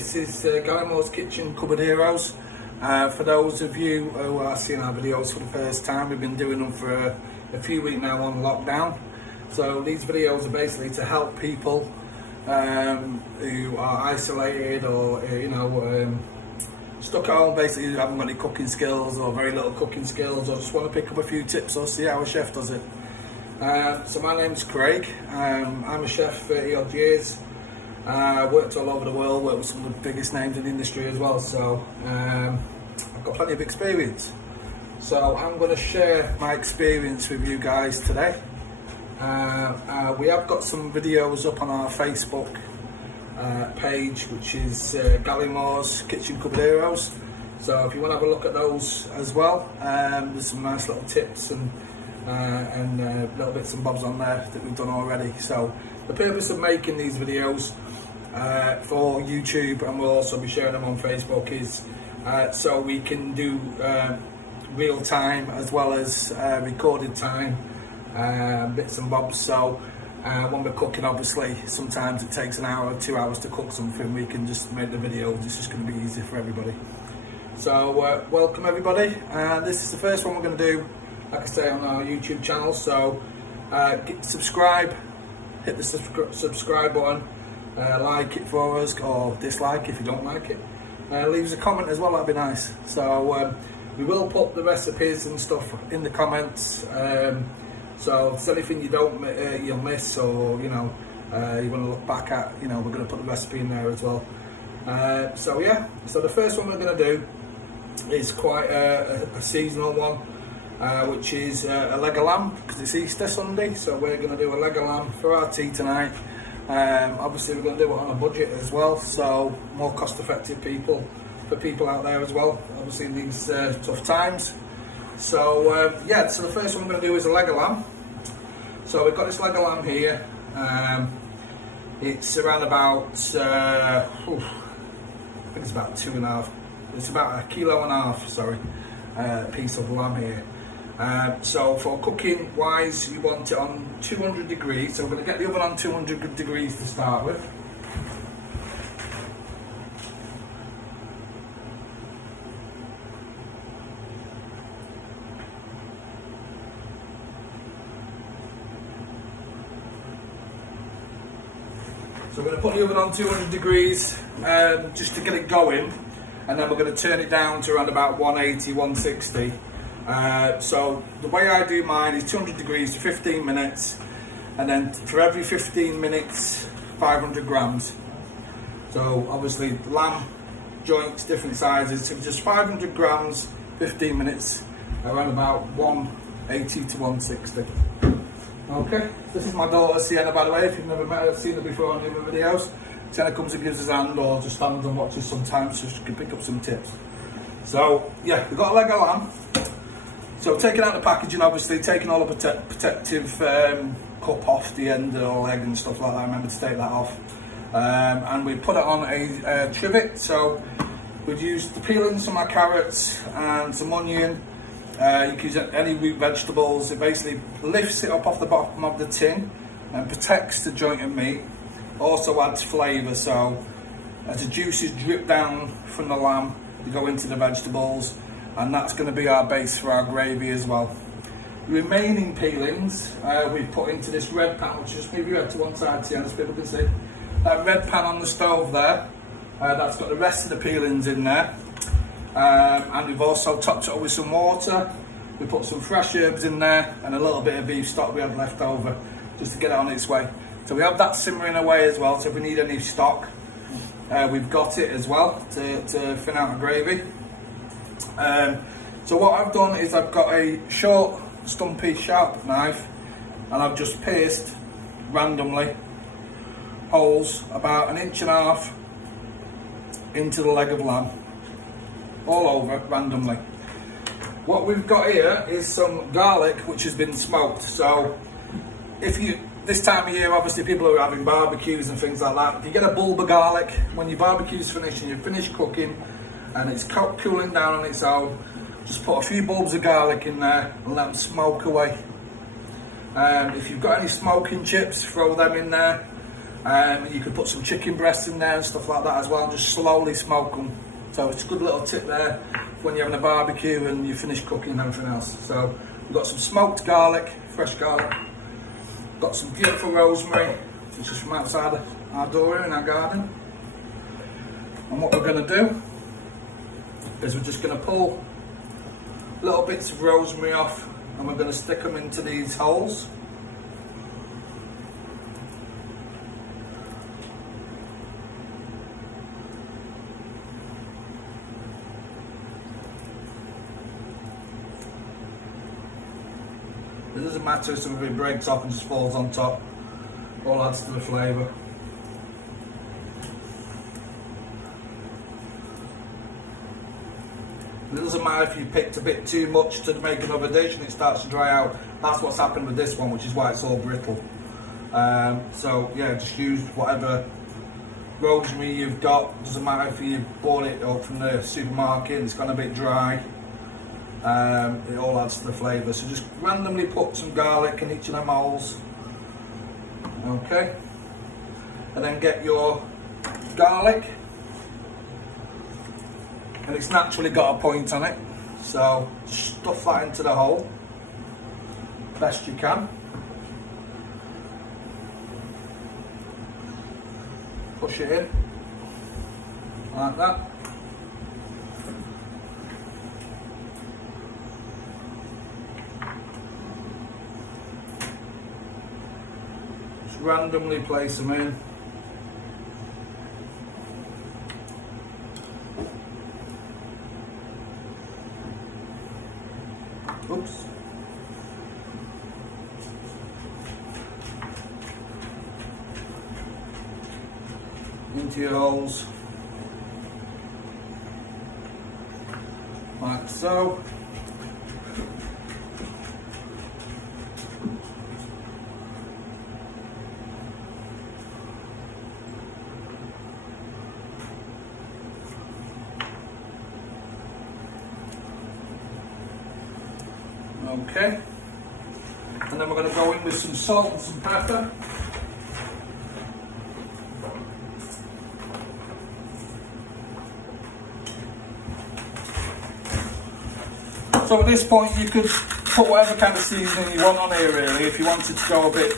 This is Gallimores Kitchen Cupboard Heroes. For those of you who are seeing our videos for the first time, we've been doing them for a few weeks now on lockdown. So these videos are basically to help people who are isolated or stuck at home, basically who haven't got any cooking skills or very little cooking skills, or just want to pick up a few tips or see how a chef does it. So my name's Craig. I'm a chef for 30 odd years. Worked all over the world, worked with some of the biggest names in the industry as well, so I've got plenty of experience. So I'm going to share my experience with you guys today. We have got some videos up on our Facebook page, which is Gallimores Kitchen Cupboard Heroes. So if you want to have a look at those as well, there's some nice little tips and little bits and bobs on there that we've done already. So the purpose of making these videos for YouTube, and we'll also be sharing them on Facebook, is so we can do real time as well as recorded time bits and bobs. So when we're cooking, obviously sometimes it takes an hour or 2 hours to cook something. We can just make the video, this is going to be easy for everybody. So welcome everybody. This is the first one we're going to do, like I say, on our YouTube channel. So subscribe, hit the subscribe button, like it for us, or dislike if you don't like it. Leave us a comment as well, that'd be nice. So we will put the recipes and stuff in the comments. So if there's anything you'll miss, or you want to look back at, we're going to put the recipe in there as well. So yeah, so the first one we're going to do is quite a seasonal one. Which is a leg of lamb, because it's Easter Sunday, so we're going to do a leg of lamb for our tea tonight. Obviously we're going to do it on a budget as well, so more cost effective for people out there as well, obviously in these tough times. So yeah, so the first one we're going to do is a leg of lamb. So we've got this leg of lamb here. It's around about, I think it's about 2.5, it's about 1.5 kilos, sorry, piece of lamb here. So for cooking wise, you want it on 200 degrees. So we're going to get the oven on 200 degrees to start with. So we're going to put the oven on 200 degrees just to get it going, and then we're going to turn it down to around about 180, 160. So the way I do mine is 200 degrees for 15 minutes, and then for every 15 minutes 500 grams. So obviously lamb joints, different sizes, so just 500 grams, 15 minutes, around about 180 to 160. Okay, this is my daughter Sienna, by the way. If you've never met her, seen her before on the other videos. Sienna comes and gives us a hand, or just stands and watches sometimes, so she can pick up some tips. So yeah, we've got a leg of lamb. So taking out the packaging, obviously taking all the protective cup off the end of the leg and stuff like that. Remember to take that off. And we put it on a trivet. So we've used the peelings from our carrots and some onion. You can use any root vegetables. It basically lifts it up off the bottom of the tin and protects the joint of meat. Also adds flavour. So as the juices drip down from the lamb, they go into the vegetables, and that's going to be our base for our gravy as well. The remaining peelings we've put into this red pan, which just move your head to one side, so people can see. That red pan on the stove there, that's got the rest of the peelings in there. And we've also topped it up with some water. We put some fresh herbs in there and a little bit of beef stock we had left over, just to get it on its way. So we have that simmering away as well, so if we need any stock, we've got it as well to thin out a gravy. So what I've done is I've got a short, stumpy, sharp knife, and I've just pierced randomly holes about 1.5 inches into the leg of lamb, all over randomly. What we've got here is some garlic which has been smoked. So this time of year, obviously people are having barbecues and things like that. If you get a bulb of garlic, when your barbecue's finished and you've finished cooking and it's cooling down on its own, just put a few bulbs of garlic in there and let them smoke away. If you've got any smoking chips, throw them in there. You could put some chicken breasts in there and stuff like that as well, and just slowly smoke them. So it's a good little tip there when you're having a barbecue and you finish cooking and everything else. So we've got some smoked garlic, fresh garlic. Got some beautiful rosemary, which is from outside our door here in our garden. And what we're going to do is we're just going to pull little bits of rosemary off, and we're going to stick them into these holes. It doesn't matter if some of it breaks off and just falls on top. All adds to the flavour. It doesn't matter if you picked a bit too much to make another dish and it starts to dry out. That's what's happened with this one, which is why it's all brittle. So yeah, just use whatever rosemary you've got. Doesn't matter if you bought it up from the supermarket and it's gone a bit dry. It all adds to the flavour. So just randomly put some garlic in each of them holes. Okay. And then get your garlic. And it's naturally got a point on it. So stuff that into the hole best you can. Push it in like that. Just randomly place them in. Oops. Into your holes, like so. Okay, and then we're going to go in with some salt and some pepper. So at this point you could put whatever kind of seasoning you want on here really. If you wanted to go a bit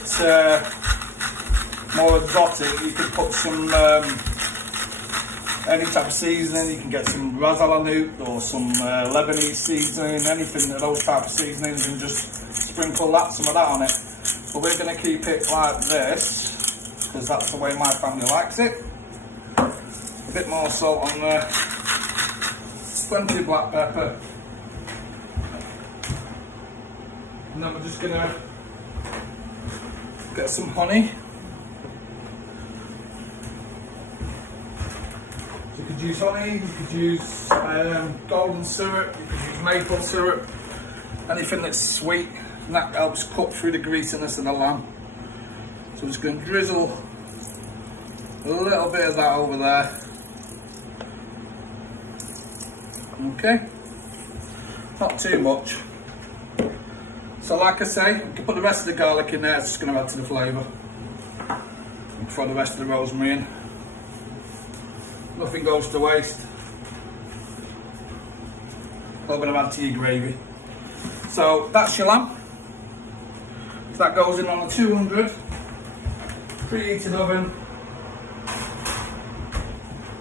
more exotic, you could put some any type of seasoning. You can get some Ras Al Hanout or some Lebanese seasoning, anything, those type of seasonings, and just sprinkle some of that on it. But we're going to keep it like this, because that's the way my family likes it. A bit more salt on there, plenty of black pepper. And then we're just going to get some honey. You could use honey, you could use golden syrup, you could use maple syrup, anything that's sweet, and that helps cut through the greasiness of the lamb. So I'm just going to drizzle a little bit of that over there. Okay, not too much. So like I say, you can put the rest of the garlic in there, it's just going to add to the flavour. And throw the rest of the rosemary in. Nothing goes to waste. A little bit of add to your gravy. So that's your lamb. So that goes in on a 200 preheated oven,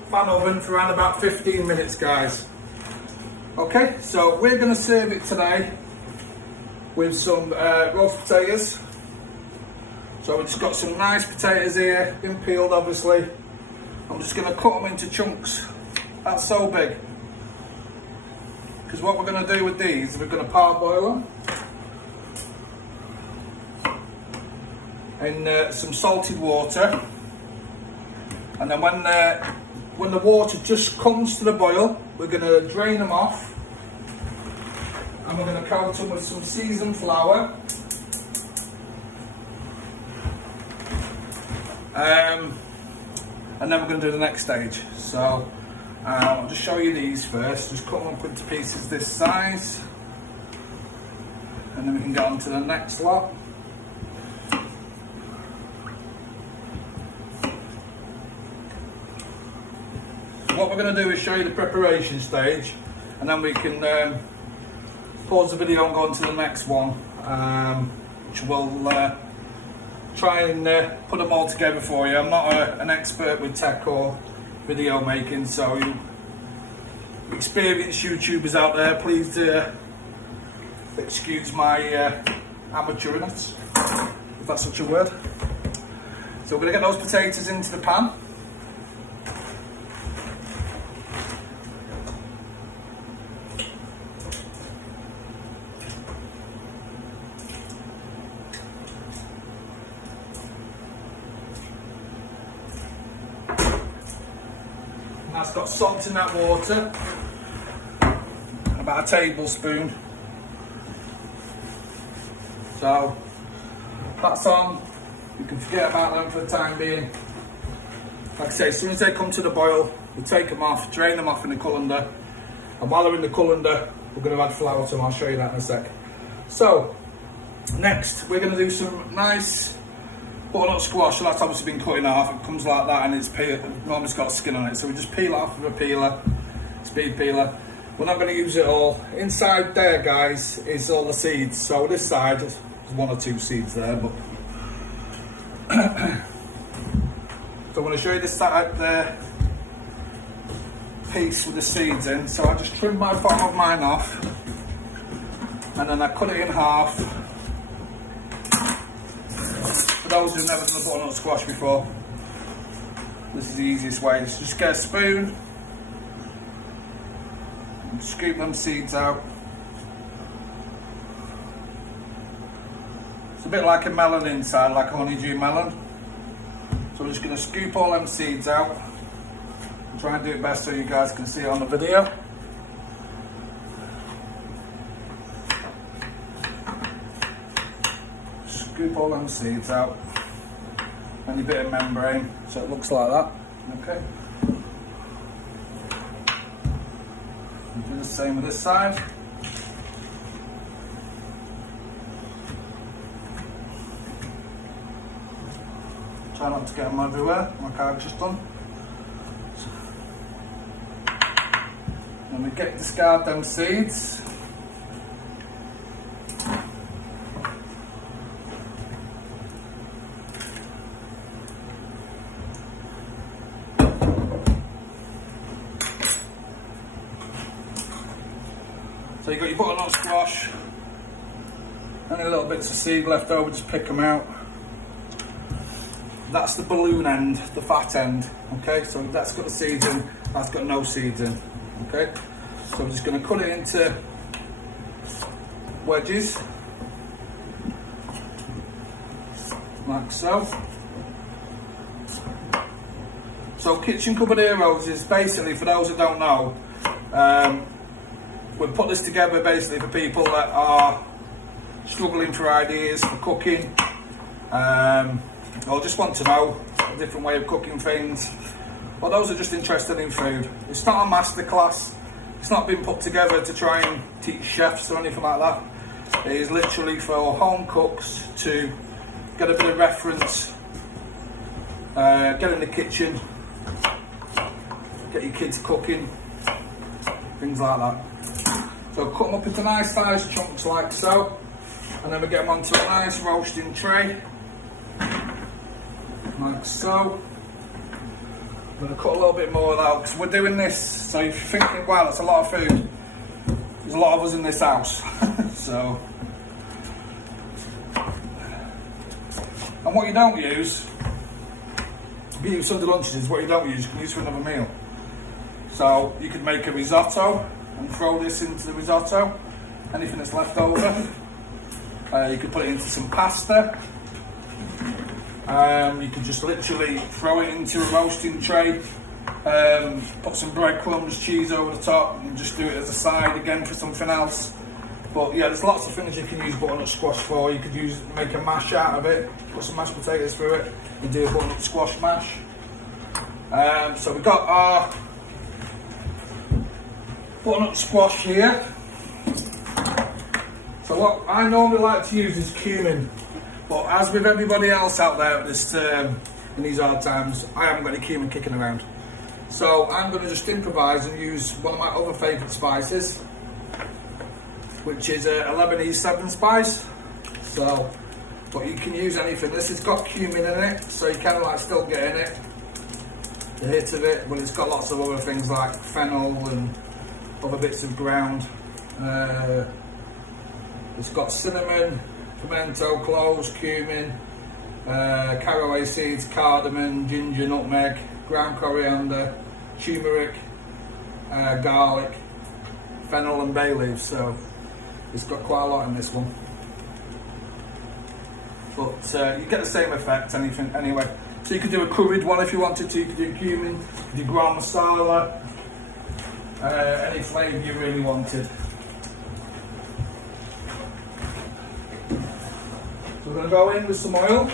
fan oven for around about 15 minutes, guys. Okay, so we're going to serve it today with some roast potatoes. So we've just got some nice potatoes here, been peeled obviously. I'm just going to cut them into chunks. That's so big. Because what we're going to do with these, we're going to parboil them in some salted water. And then when the water just comes to the boil, we're going to drain them off. And we're going to coat them with some seasoned flour. And then we're going to do the next stage. So I'll just show you these first. Just cut them up into pieces this size, and then we can get on to the next lot. what we're going to do is show you the preparation stage, and then we can pause the video and go on to the next one, which will try and put them all together for you. I'm not an expert with tech or video making, so you experienced YouTubers out there, please excuse my amateurishness, if that's such a word. So we're going to get those potatoes into the pan. And that's got salt in that water, about a tablespoon. So that's on. You can forget about them for the time being. Like I say, as soon as they come to the boil, we take them off, drain them off in the colander, and while they're in the colander, we're going to add flour to them. I'll show you that in a sec. So next, we're going to do some nice butternut squash. So that's obviously been cut in half. It comes like that, and it's normally it's got skin on it. So we just peel it off with a peeler, speed peeler. We're not going to use it all. Inside there, guys, is all the seeds. So this side, there's one or two seeds there, but so I'm going to show you this side there piece with the seeds in. So I just trim my bottom of mine off, and then I cut it in half. For those who've never done a butternut squash before, this is the easiest way. Just get a spoon and scoop them seeds out. It's a bit like a melon inside, like a honeydew melon. So we're just going to scoop all them seeds out. Try and do it best so you guys can see it on the video. Scoop all them seeds out. And a bit of membrane, so it looks like that. Okay. And do the same with this side. Try not to get them everywhere, like I've just done. And we discard them seeds. So you've got your butternut squash, any little bits of seed left over, just pick them out. That's the balloon end, the fat end, okay? So that's got the seeds in, that's got no seeds in, okay? So I'm just going to cut it into wedges, like so. So Kitchen Cupboard Heroes is basically, for those that don't know, we put this together basically for people that are struggling for ideas for cooking, or just want to know a different way of cooking things, or those are just interested in food. It's not a masterclass. It's not been put together to try and teach chefs or anything like that. It is literally for home cooks to get a bit of reference, get in the kitchen, get your kids cooking, things like that. So cut them up into nice sized chunks like so, and then we get them onto a nice roasting tray, like so. I'm going to cut a little bit more out because we're doing this, so if you're thinking, wow, that's a lot of food, there's a lot of us in this house. So, and what you don't use, to use Sunday lunches, is what you don't use, you can use for another meal. So you could make a risotto and throw this into the risotto, anything that's left over. You could put it into some pasta. You could just literally throw it into a roasting tray, put some breadcrumbs, cheese over the top, and just do it as a side again for something else. But yeah, there's lots of things you can use butternut squash for. You could make a mash out of it, put some mashed potatoes through it, and do a butternut squash mash. So we've got our butternut squash here. So what I normally like to use is cumin. But as with everybody else out there at this in these hard times, I haven't got any cumin kicking around. So I'm going to just improvise and use one of my other favourite spices, which is a Lebanese 7 spice. So, but you can use anything. This has got cumin in it, so you kind of like still getting it, the hit of it, but it's got lots of other things like fennel and other bits of ground. It's got cinnamon, pimento, cloves, cumin, caraway seeds, cardamom, ginger, nutmeg, ground coriander, turmeric, garlic, fennel and bay leaves. So it's got quite a lot in this one. But you get the same effect anyway. So you could do a curried one if you wanted to. You could do cumin, you could do garam masala, any flavour you really wanted. So we're going to go in with some oil.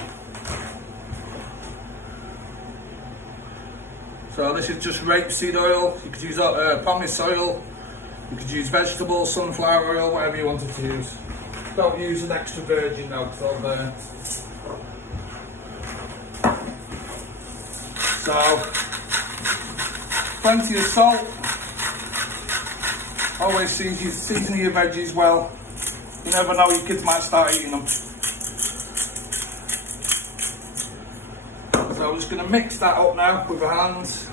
So this is just rapeseed oil. You could use pomace oil. You could use vegetable, sunflower oil, whatever you wanted to use. Don't use an extra virgin though, because they'll burn. So, plenty of salt. Always season your veggies well. You never know, your kids might start eating them. So I'm just going to mix that up now with the hands.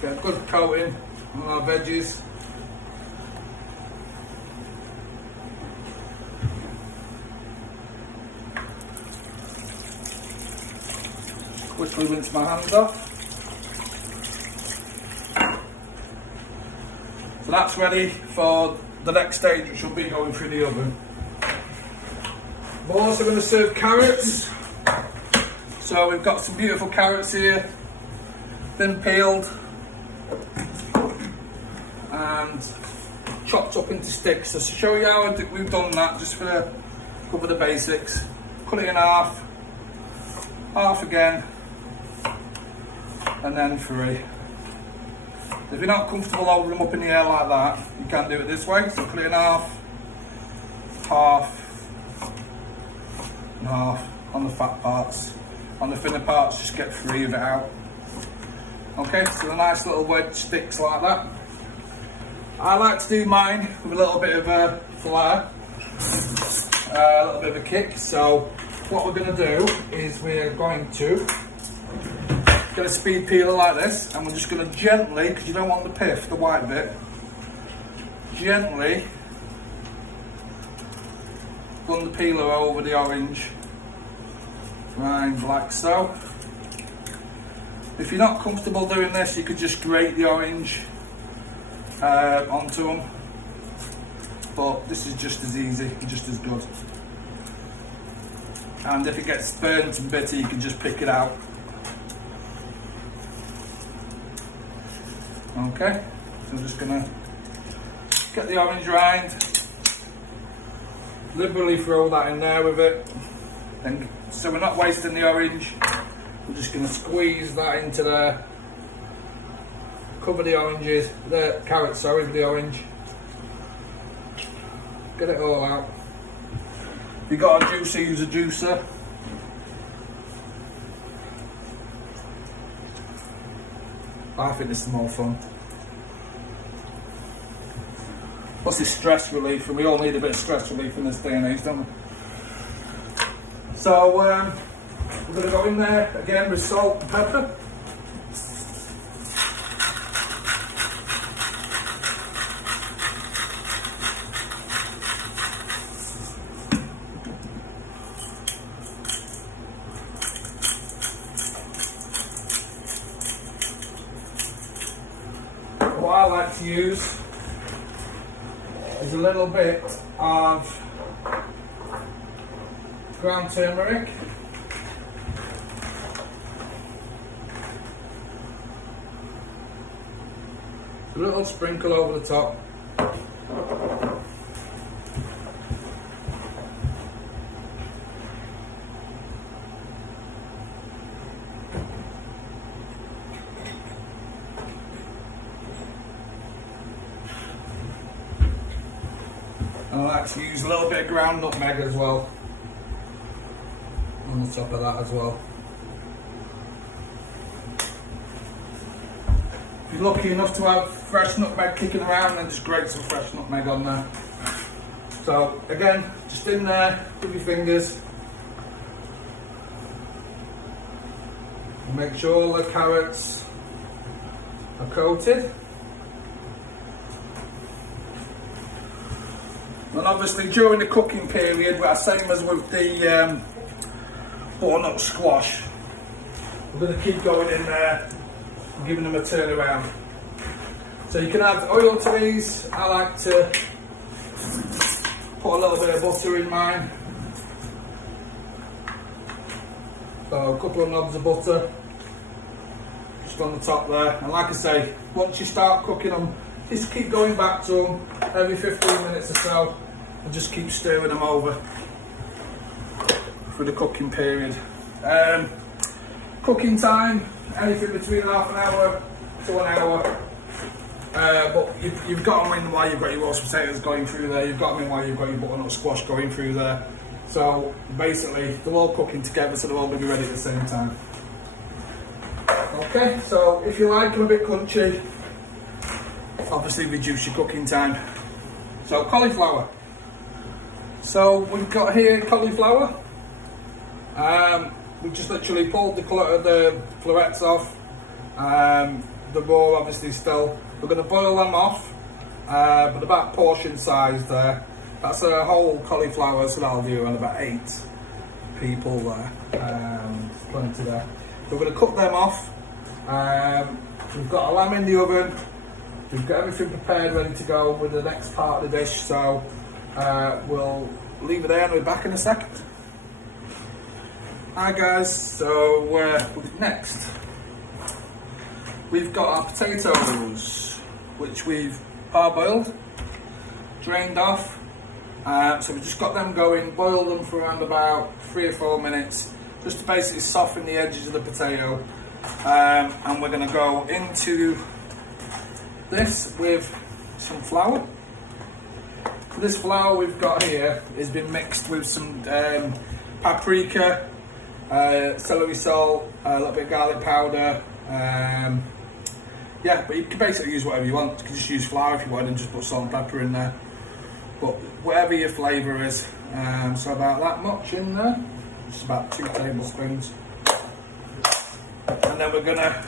Get a good coating on our veggies. Quickly rinse my hands off. So that's ready for the next stage, which will be going through the oven. We're also going to serve carrots. So we've got some beautiful carrots here, thin peeled and chopped up into sticks. So to show you how we've done that, just for cover the basics, cut it in half, half again, and then 3. If you're not comfortable holding them up in the air like that, you can do it this way. So cut it in half, half, and half on the fat parts. On the thinner parts, just get 3 of it out. Okay, so the nice little wedge sticks like that. I like to do mine with a little bit of a flair, a little bit of a kick. So what we're going to do is we're going to get a speed peeler like this, and we're just going to gently, because you don't want the pith, the white bit, gently run the peeler over the orange, right, like so. If you're not comfortable doing this, you could just grate the orange onto them, but this is just as easy, just as good. And if it gets burnt and bitter, you can just pick it out. Okay, so I'm just gonna get the orange rind, liberally throw that in there with it, and so we're not wasting the orange. We're just gonna squeeze that into there, cover the oranges, the carrots, sorry, with the orange. Get it all out. If you've got a juicer, use a juicer. I think this is more fun. Plus it's stress relief, and we all need a bit of stress relief in this day and age, don't we? So we're going to go in there again with salt and pepper. What I like to use is a little bit of ground turmeric, a little sprinkle over the top, and I like to use a little bit of ground nutmeg as well on the top of that as well. If you're lucky enough to have fresh nutmeg kicking around, then just grate some fresh nutmeg on there. So again, just in there with your fingers. Make sure the carrots are coated. And obviously during the cooking period, same as with the butternut squash, we're going to keep going in there and giving them a turn around. So you can add oil to these. I like to put a little bit of butter in mine. So a couple of knobs of butter just on the top there. And like I say, once you start cooking them, just keep going back to them every 15 minutes or so and just keep stirring them over for the cooking period. Cooking time, anything between half an hour to an hour. But you've got them in while you've got your roast potatoes going through there, you've got them in while you've got your butternut squash going through there. So basically they're all cooking together, so they're all going to be ready at the same time. Okay, so if you like them a bit crunchy, obviously reduce your cooking time. So cauliflower. So we've got here cauliflower. We just literally pulled the florets off. The raw obviously still. We're going to boil them off, but about portion size there. That's a whole cauliflower, so that'll do on about 8 people there. Plenty there. We're going to cook them off. We've got a lamb in the oven. We've got everything prepared, ready to go with the next part of the dish. So we'll leave it there and we'll be back in a second. Hi guys, so next we've got our potatoes, which we've parboiled, drained off. So we've just got them going, boiled them for around about 3 or 4 minutes, just to basically soften the edges of the potato. And we're going to go into this with some flour. This flour we've got here has been mixed with some paprika, celery salt, a little bit of garlic powder. Yeah, but you can basically use whatever you want. You can just use flour if you want and just put salt and pepper in there. But whatever your flavour is. So about that much in there. Just about 2 tablespoons. And then we're going to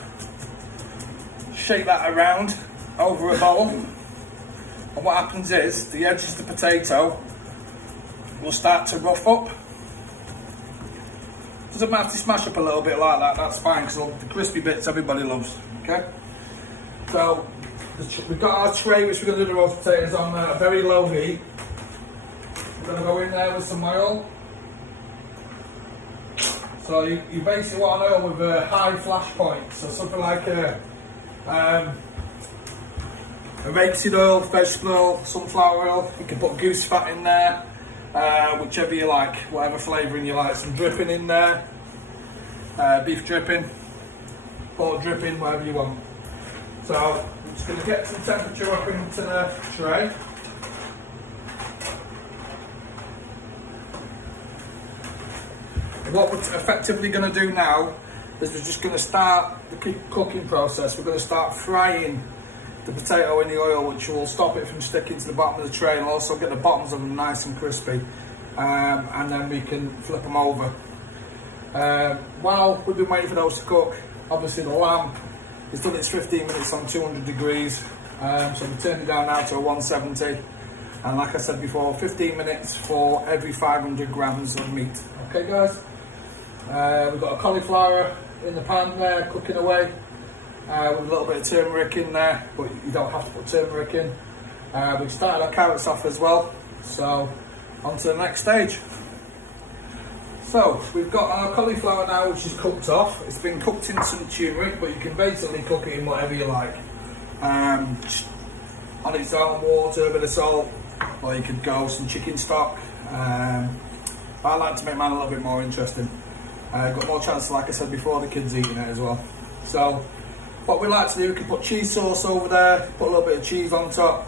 shake that around over a bowl. And what happens is, the edges of the potato will start to rough up. Doesn't matter to smash up a little bit like that, that's fine, because the crispy bits everybody loves, okay? So, we've got our tray which we're going to do the roast potatoes on a very low heat. We're going to go in there with some oil. So you basically want an oil with a high flash point, so something like a rapeseed oil, vegetable oil, sunflower oil. You can put goose fat in there, whichever you like, whatever flavouring you like. Some dripping in there, beef dripping, pork dripping, whatever you want. So I'm just going to get some temperature up into the tray. What we're effectively going to do now is we're just going to start the cooking process. We're going to start frying the potato in the oil, which will stop it from sticking to the bottom of the tray and also get the bottoms of them nice and crispy. And then we can flip them over. While we've been waiting for those to cook, obviously the lamb has done its 15 minutes on 200 degrees. So we turned it down now to a 170. And like I said before, 15 minutes for every 500 grams of meat. Okay guys? We've got a cauliflower in the pan there, cooking away, with a little bit of turmeric in there, but you don't have to put turmeric in. We've started our carrots off as well, so on to the next stage. So we've got our cauliflower now, which is cooked off. It's been cooked in some turmeric, but you can basically cook it in whatever you like. Just on its own, water, a bit of salt, or you could go some chicken stock. I like to make mine a little bit more interesting. Got more chance, like I said before, the kids eating it as well. So what we like to do, we can put cheese sauce over there, put a little bit of cheese on top.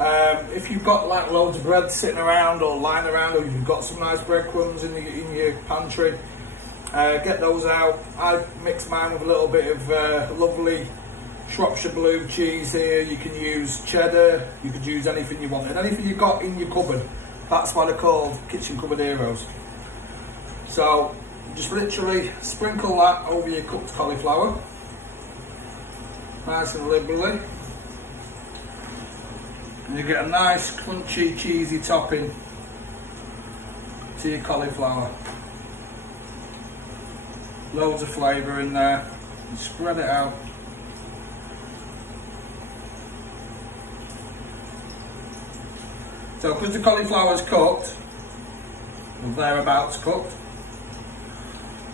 If you've got like loads of bread sitting around or lying around, or you've got some nice breadcrumbs in your pantry, get those out. I mix mine with a little bit of lovely Shropshire Blue cheese here, you can use cheddar, you could use anything you wanted, anything you got in your cupboard. That's why they're called kitchen cupboard heroes. So just literally sprinkle that over your cooked cauliflower, nice and liberally, and you get a nice crunchy cheesy topping to your cauliflower. Loads of flavour in there, and spread it out. So because the cauliflower is cooked, or thereabouts cooked,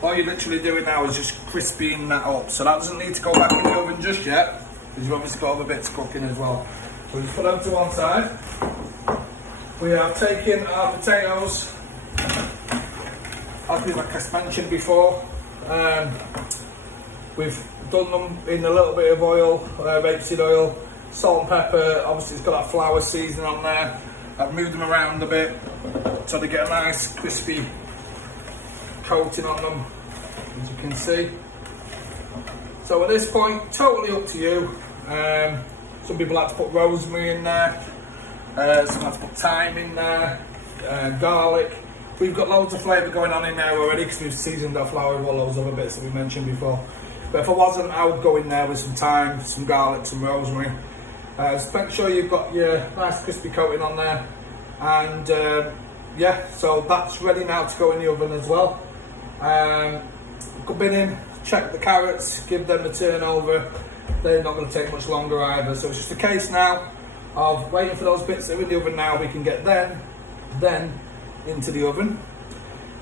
all you're literally doing now is just crisping that up. So that doesn't need to go back in the oven just yet, because you've obviously got other bits cooking as well. So just put them to one side. We have taken our potatoes, as I mentioned before. We've done them in a little bit of oil, rapeseed oil, salt and pepper. Obviously it's got that flour seasoning on there. I've moved them around a bit so they get a nice crispy coating on them, as you can see. So at this point, totally up to you. Some people like to put rosemary in there, some like to put thyme in there, garlic. We've got loads of flavour going on in there already because we've seasoned our flour with all those other bits that we mentioned before. But if I wasn't, I would go in there with some thyme, some garlic, some rosemary. So make sure you've got your nice crispy coating on there, and yeah, so that's ready now to go in the oven as well. Bin in, check the carrots, give them a turn over. They're not going to take much longer either, so it's just a case now of waiting for those bits that are in the oven now. We can get them then into the oven.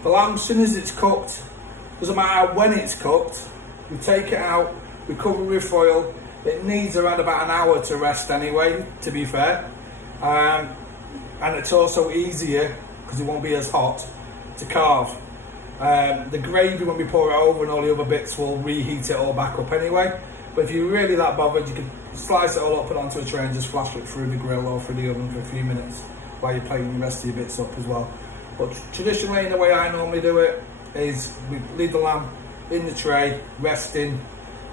The lamb, as soon as it's cooked, doesn't matter when it's cooked, we take it out, we cover it with foil. It needs around about an hour to rest anyway, to be fair. And it's also easier because it won't be as hot to carve. The gravy, when we pour it over, and all the other bits will reheat it all back up anyway. But if you're really that bothered, you can slice it all up, put it onto a tray and just flash it through the grill or through the oven for a few minutes while you're plating the rest of your bits up as well. But traditionally, in the way I normally do it, is we leave the lamb in the tray, resting.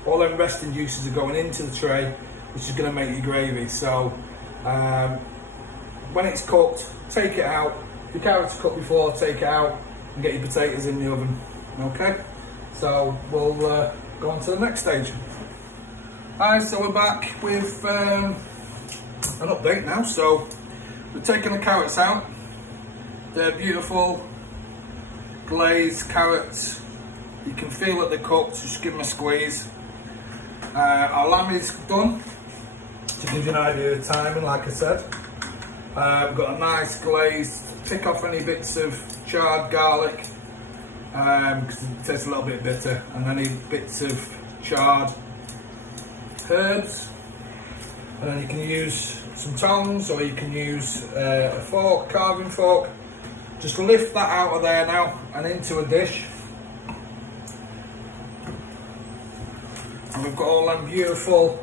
All them resting juices are going into the tray, which is going to make your gravy. So when it's cooked, take it out. If your carrots are cooked before, take it out and get your potatoes in the oven. Okay, so we'll go on to the next stage. Alright, so we're back with an update now. So we're taking the carrots out. They're beautiful glazed carrots. You can feel that they're cooked, just give them a squeeze. Our lamb is done, to give you an idea of timing, like I said. We've got a nice glazed, pick off any bits of charred garlic, because it tastes a little bit bitter, and any bits of charred herbs. And then you can use some tongs, or you can use a fork, carving fork. Just lift that out of there now and into a dish. And we've got all them beautiful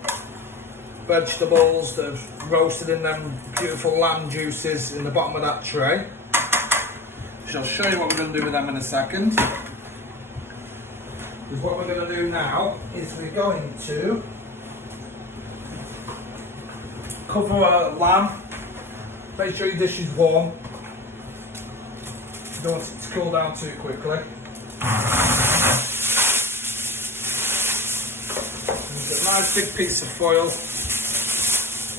vegetables that have roasted in them beautiful lamb juices in the bottom of that tray. So I'll show you what we're going to do with them in a second. Because what we're going to do now is we're going to cover our lamb. Make sure your dish is warm. You don't want it to cool down too quickly. A nice big piece of foil, and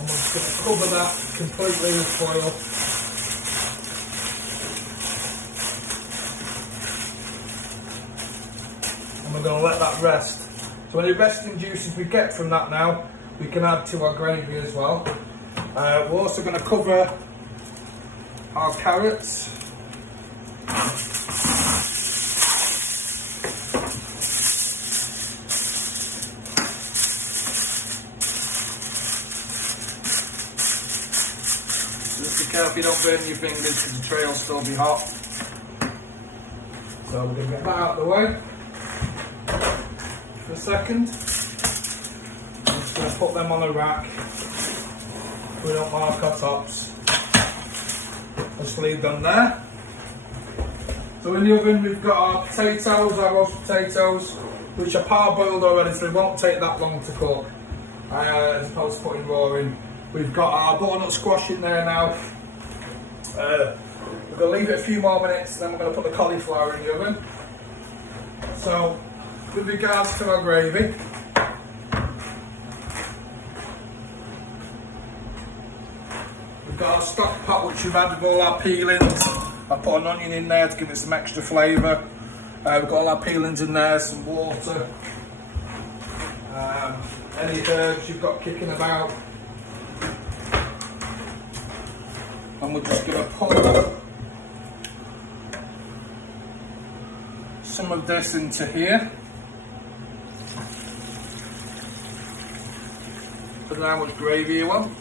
we're just going to cover that completely with foil. And we're going to let that rest. So any resting juices we get from that now, we can add to our gravy as well. We're also going to cover our carrots. Just be careful you don't burn your fingers because the tray will still be hot. So we're going to get that out of the way for a second. I'm just going to put them on a rack. We don't mark our tops. Just leave them there. So in the oven we've got our potatoes, our roast potatoes, which are parboiled already, so they won't take that long to cook. as opposed to putting raw in. We've got our butternut squash in there now. We're going to leave it a few more minutes, then we're going to put the cauliflower in the oven. So, with regards to our gravy, we've got our stock pot which we've had with all our peelings. I put an onion in there to give it some extra flavour. We've got all our peelings in there, some water, any herbs you've got kicking about. And we're just going to pour some of this into here. Put how much gravy you want.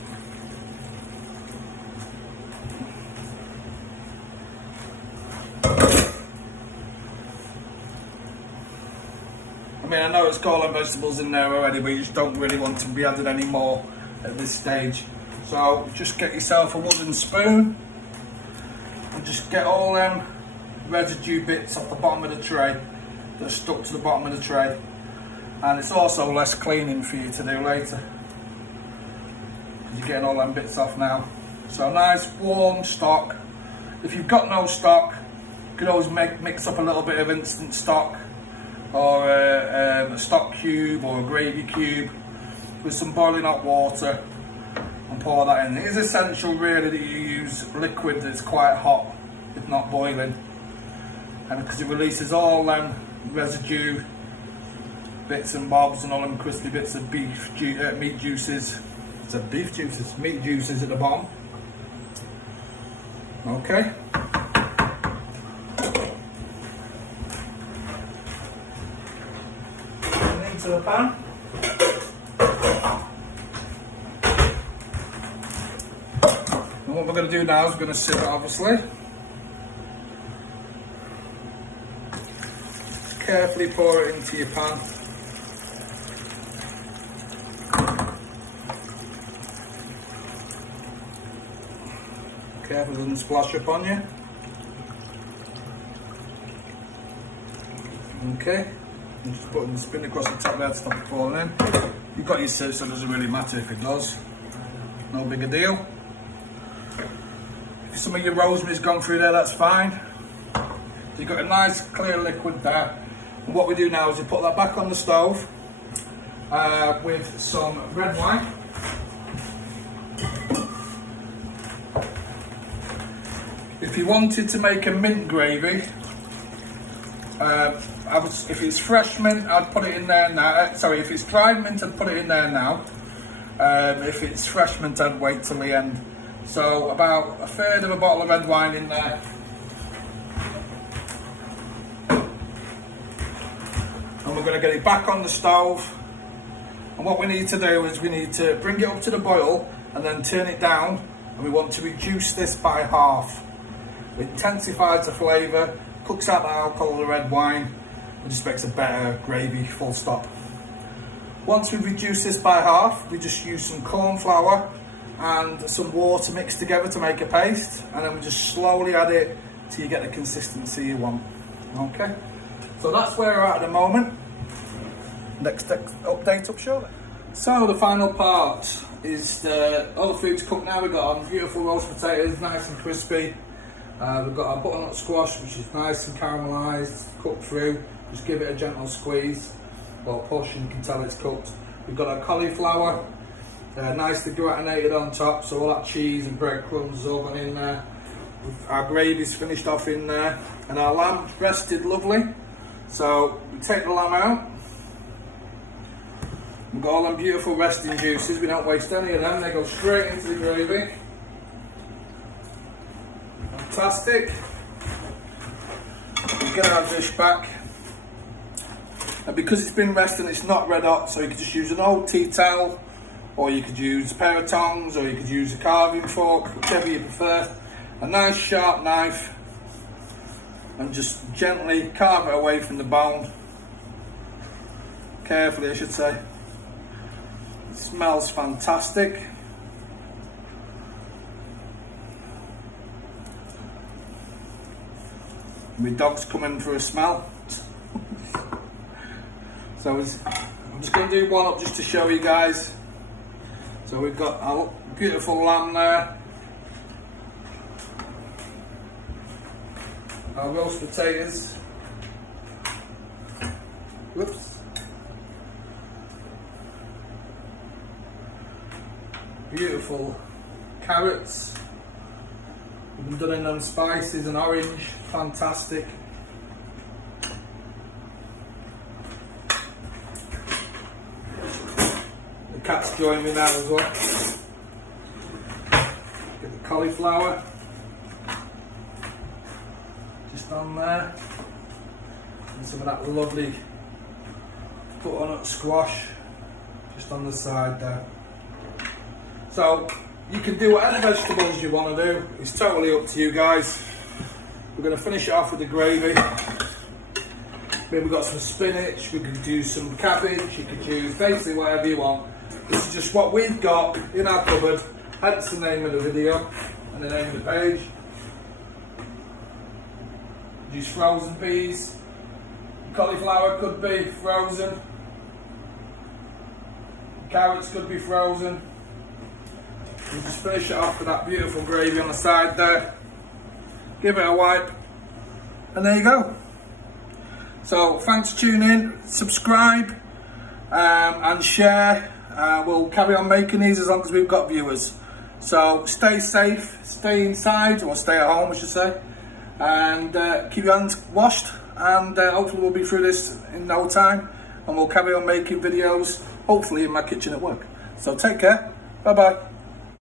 I mean, I know it's got all the vegetables in there already, but you just don't really want to be adding any more at this stage. So just get yourself a wooden spoon and just get all them residue bits off the bottom of the tray that are stuck to the bottom of the tray. And it's also less cleaning for you to do later. You're getting all them bits off now. So nice warm stock. If you've got no stock, you can always mix up a little bit of instant stock, or a stock cube or a gravy cube with some boiling hot water and pour that in. It is essential really that you use liquid that's quite hot, if not boiling, and because it releases all them residue bits and bobs and all them crispy bits of meat juices. It's beef juices, meat juices at the bottom. Okay. Into the pan. And what we're going to do now is we're going to sieve it, obviously. Just carefully pour it into your pan. Careful it doesn't splash up on you. Okay. And just put the spin across the top there to stop it falling in. You've got your sieve, so it doesn't really matter if it does. No big a deal. If some of your rosemary's gone through there, that's fine. So you've got a nice clear liquid there. And what we do now is we put that back on the stove with some red wine. If you wanted to make a mint gravy, if it's fresh mint, I'd put it in there now. Sorry, if it's dried mint, I'd put it in there now. If it's fresh mint, I'd wait till the end. So about a third of a bottle of red wine in there. And we're going to get it back on the stove. And what we need to do is we need to bring it up to the boil and then turn it down. And we want to reduce this by half. It intensifies the flavour, cooks out the alcohol of the red wine, and just makes a better gravy, full stop. Once we've reduced this by half, we just use some corn flour and some water mixed together to make a paste, and then we just slowly add it till you get the consistency you want. Okay, so that's where we're at the moment. Next update up shortly. So the final part is all the food's cooked now. We've got our beautiful roast potatoes, nice and crispy. We've got our butternut squash, which is nice and caramelised, cooked through. Just give it a gentle squeeze or push and you can tell it's cooked. We've got our cauliflower, nicely gratinated on top, so all that cheese and breadcrumbs is all gone in there. Our gravy's finished off in there, and our lamb rested lovely. So we take the lamb out. We've got all them beautiful resting juices, we don't waste any of them, they go straight into the gravy. Fantastic. We get our dish back. And because it's been resting, it's not red hot, so you could just use an old tea towel, or you could use a pair of tongs, or you could use a carving fork, whichever you prefer. A nice sharp knife, and just gently carve it away from the bone. Carefully, I should say. It smells fantastic. My dog's coming for a smell. So I'm just going to do one up just to show you guys. So we've got our beautiful lamb there, our roast potatoes, whoops, beautiful carrots, we've done in on spices and orange, fantastic. The cats join me now as well. Get the cauliflower just on there, and some of that lovely butternut squash just on the side there. So you can do whatever vegetables you want to do, it's totally up to you guys. We're going to finish it off with the gravy. Maybe we've got some spinach, we could do some cabbage, you could choose basically whatever you want. This is just what we've got in our cupboard, hence the name of the video and the name of the page. Use frozen peas, cauliflower could be frozen, carrots could be frozen. We'll just finish it off with that beautiful gravy on the side there. Give it a wipe, and there you go. So thanks for tuning in, subscribe and share. We'll carry on making these as long as we've got viewers. So stay safe, stay inside, or stay at home I should say, and keep your hands washed, and hopefully we'll be through this in no time, and we'll carry on making videos, hopefully in my kitchen at work. So take care, bye bye.